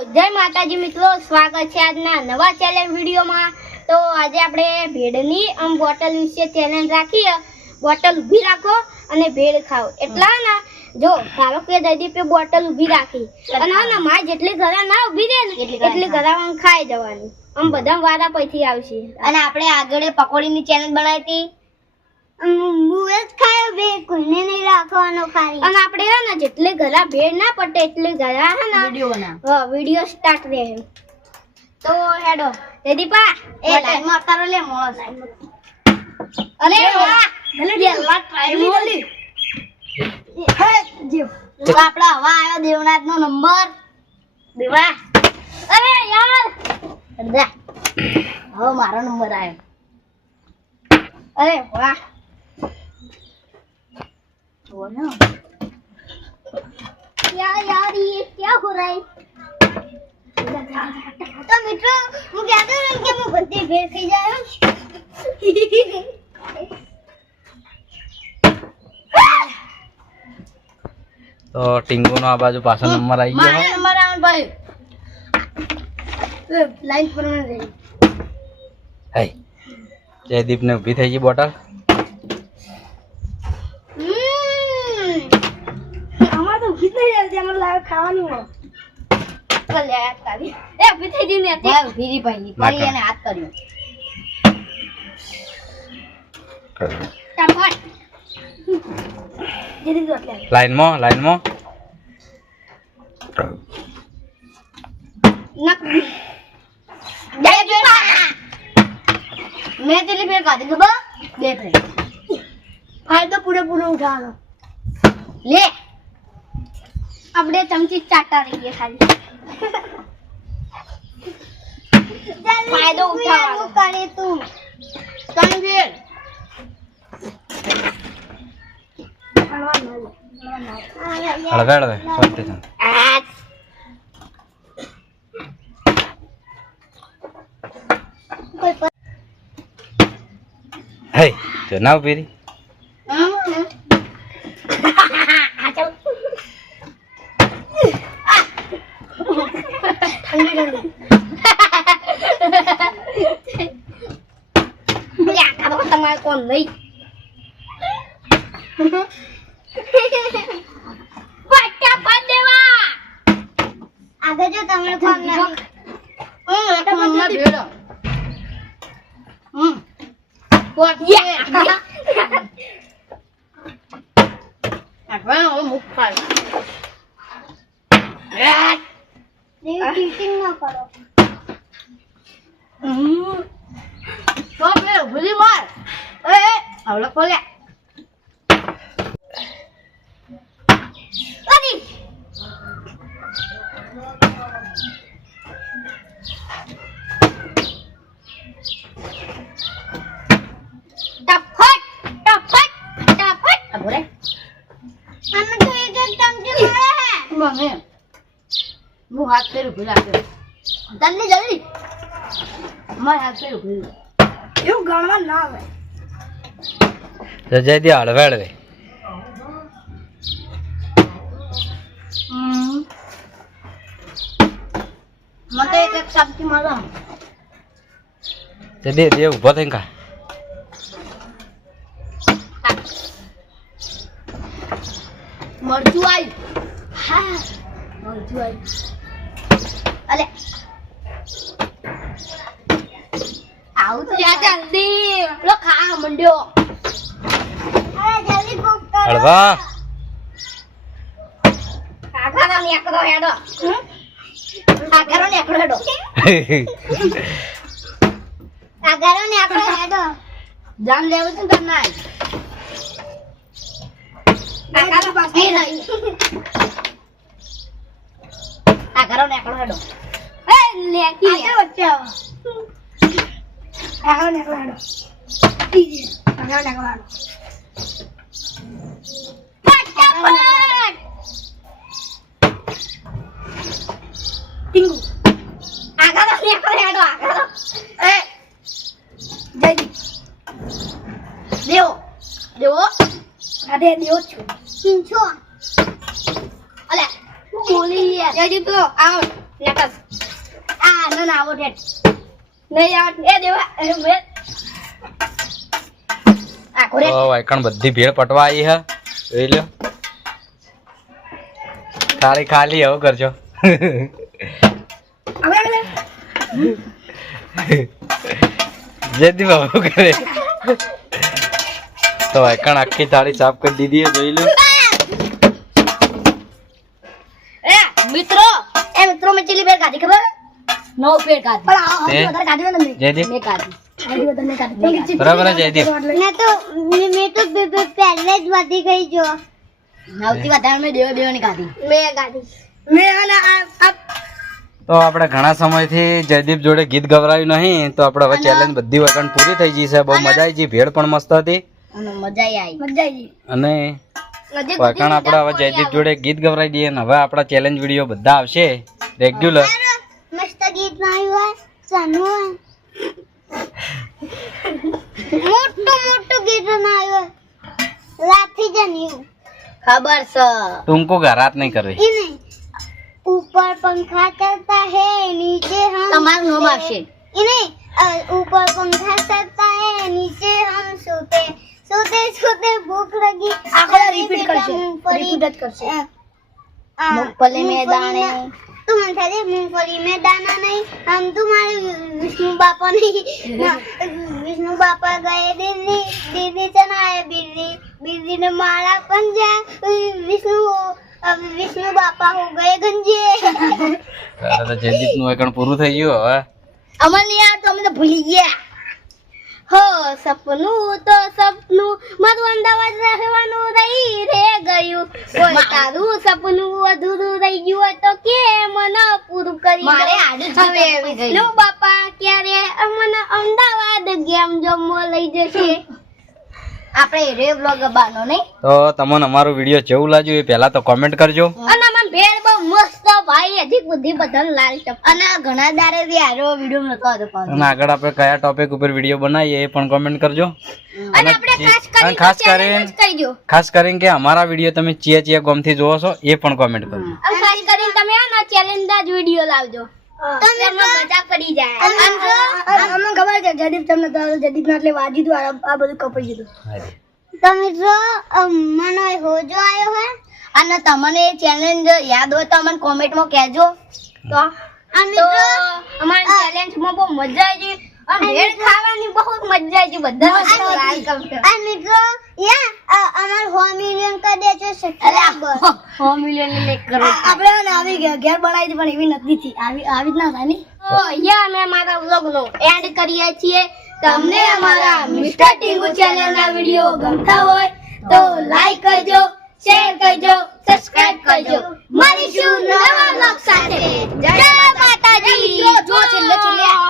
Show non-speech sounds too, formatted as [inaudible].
જય માતાજી મિત્રો સ્વાગત છે આજના નવા ચેલેન્જ વિડીયોમાં. તો આજે આપણે ભેળની આમ બોટલ વિશે ચેલેન્જ રાખીએ. બોટલ ઊભી રાખો અને ભેળ ખાઓ. એટલા ને જો ધારો કે જયદીપે બોટલ ઊભી રાખી. અને હા ને મારે જેટલી ઘરા ના ઊભી રહે ને એટલી ઘરા એટલી ઘરા આમ ખાઈ જવાની. આમ બધા વારા પછી આવશે. અને આપણે આગળ પકોડીની ચેનલ બનાવી હતી. મુએ જ ખાયો બે કોઈને નહીં રાખવાનો ખાલી. અને આપણે હે ને જેટલી ઘરા ભેળ ના પટે એટલે ગળા હે ને વિડિયો ના હા વિડિયો સ્ટાર્ટ રહે. તો હેડો. જયદીપા એ લાઈનમાં અતારો લે મોળો અરે વાહ જલ્દી જલ્દી હે જીવ. તો આપડા હવા આવ્યો દેવનાથ નો નંબર. દેવા. અરે યાર. જા. હવે મારો નંબર આવ્યો. અરે વાહ. બોલો क्या यार ये क्या हो रहा है तो મિત્રો હું કહેતો હતો ને કે હું બધી ભેળ ખાઈ જાય તો ટીંગુનો આ બાજુ પાછો નંબર આવી મારો ગયો નંબર આવ્યો ભાઈ લાઈન પર મને રહી હે જયદીપ ને ઊભી થઈ ગઈ બોટલ એટલે. લાઈનમાં લાઈનમાં. મેં જેટલી ભેળ ખાધી ખબર? બે ફાયદો પૂરેપૂરો ઉઠાવવાનો. લે. આપણે ચમચી ચાટા રહીએ ખાલી. ફાયદો ઉઠાવવાનો. કરે તું. હળવે શાંતિ શાંતિ હે તો ના ઊભી તમારે કોણ નહીં આગળ જો તમને કોણ નહીં. હમ એક મમ્મા ભેળ હમ. આપણે હવે મુખ ખાય ચીટિંગ ના કરો. એક એક ચમચી મળે હે મને હું હાથ પેર ઊભી રાખ્યો જલ્દી જલ્દી મારે હાથ પેર ઊભી એવું ગણવા ના આવે તો જયદી હળવે હળવે દે દે ઊભો થઈને ખા. મરચું આવ્યું હા. મરચું આવ્યું અલે. આવું તો જલ્દી. પેલો ખાવા મંડ્યો અરે જલ્દી કુક કરો હળવા કાકાનો નેકરો હેડો હેડો આગળ હેડો જાન લેવું છે ને તમને પાસે રહી કાકાનો નેકરો હેડો એ લેકી આ વચ્ચે આગળ ને આગળ આગળ ને આગળ ફટાફટ ટીંગુ આગળ નેકરો હેડો આગળ એ જલ્દી દેવો દેવો અરે દેવો છું છો અલે ખોલી યાર જયદીપ તો આવો નકસ આ ના ના આવો ઠેઠ નહીં આવ એ દેવા રે વાયકણ બધી ભેળ પટવા આવી હે? જોઈ લો ખાલી ખાલી હવે કરજો જેદી બાબુ કરે. તો વાયકણ આખી થાળી સાફ કરી દીધી હે જોઈ લો એ મિત્રો. એ મિત્રો મેં ચીલી પેર ખાધી ખબર? નો પેર ખાધી. પણ આ? વધારે ખાધી મેં. મેં ખાધી. બરાબર જયદીપ મેં તો મેં મેં તો પહેલે જ વધી ગઈ જો. સૌથી વધારે મેં દેવા દેવાની કાઢી. મેં કાઢી. મેં અને આ તો આપણે ઘણા સમયથી જયદીપ જોડે ગીત ગવરાયું નહીં તો આપણે હવે ચેલેન્જ બધી વખત પૂરી થઈ ગઈ છે. બહુ મજા આવી ગઈ ભેળ પણ મસ્ત હતી. અને મજા આવી મજા આવી અને વખાણ આપણે હવે જયદીપ જોડે ગીત ગવરાઈ દઈએ ને હવે આપણા ચેલેન્જ વીડિયો બધા આવશે. રેગ્યુલર મસ્ત ગીત ગાયું હોય સાનું હોય. મોટો મોટો ગીટન આવ્યો. લાથી જન્યું ખબર છે. तुमको घरात नहीं कर ઉપર પંખા ચલતા હે નીચે હમ તમારું નામ આવશે ઈને ઉપર પંખા ચલતા હે નીચે હમ સોતે. સોતે સોતે ભૂખ લગી. આખો રિપીટ કરશે રિપીટ જ કરશે અ, મેદાને. તો મને થાય મૂંગફળી મેં દાના નહીં આમ તો મારે વિષ્ણુ બાપા [laughs] નહીં વિષ્ણુ બાપા ગયે દિલ્હી દિલ્હી ચનાએ બિલ્લી બિલ્લીને મારા પંજા વિષ્ણુ વિષ્ણુ બાપા હો ગયે ગંજે. તો જયદીપનું એકણ પૂરું થઈ ગયું હવે. અમને યાર તો અમે તો ભૂલી ગયા. હો સપનું તો સપનું. મારું અમદાવાદ રહેવાનું રહી રે ગયું. કોઈ તારું સપનું અધૂરું રહી ગયું હોય તો કે મને પૂરું કરી મારે આડું હવે આવી બાપા ક્યારે મને અમદાવાદ ગેમ જમવા લઈ જશે? આપણે રે બ્લોગ બાનો નહીં? તો તમને અમારો વીડિયો જેવું લાગ્યું એ પહેલા તો કોમેન્ટ કરજો. અને ભેળ બહુ મસ્ત ભાઈ અધિક બુદ્ધિ બધાને લાલ ટપ. અને ઘણા દારે થી આરો વીડિયો નતો આવતો પાછો. અને આગળ આપણે કયા ટોપિક ઉપર વિડિયો બનાવીએ એ પણ કોમેન્ટ કરજો. અને આપણે ખાસ કરીને ખાસ કરીને જ ખાસ કરીને કે અમારા વિડિયો તમે ચિયા ચિયા ગોમથી જોવો છો એ પણ કોમેન્ટ કરજો. અને ખાસ કરીને તમે આના ચેલેન્જ જ વીડિયો લાવજો. તમે મજા પડી જાય. અમને ખબર છે જદીપ તમને તો જદીપ ના એટલે વાજી દો આ બધું કપાઈ ગયું. તમે તો મિત્રો મને હોજો આવ્યો હે. અને તમને એ ચેલેન્જ યાદ હોય તો અમને કોમેન્ટમાં કહેજો. તો અમારી માં બહુ મજા આવી અને ભેળ ખાવાની બહુ મજા આવી ગઈ. બધા આ મિત્રો યા અમાર હો મિલિયન કરી દેજો સબસ્ક્રાઇબર સો મિલિયન ને એક કરોડ આપણે આવી ગયા ઘેર બનાવી પણ એવી નથી આવી આવી જ ના થાય ને તો અહીંયા અમે મારા વ્લોગ નો એન્ડ કરીએ છીએ. તમને અમારા મિસ્ટર ટીંગુ ચેનલ ના વીડિયો ગમતા હોય તો લાઈક કરજો. શેર કરજો સબસ્ક્રાઇબ કરજો. મળીશું નવા બ્લોગ સાથે? જય માતાજી. જો છેલ્લે છેલ્લે.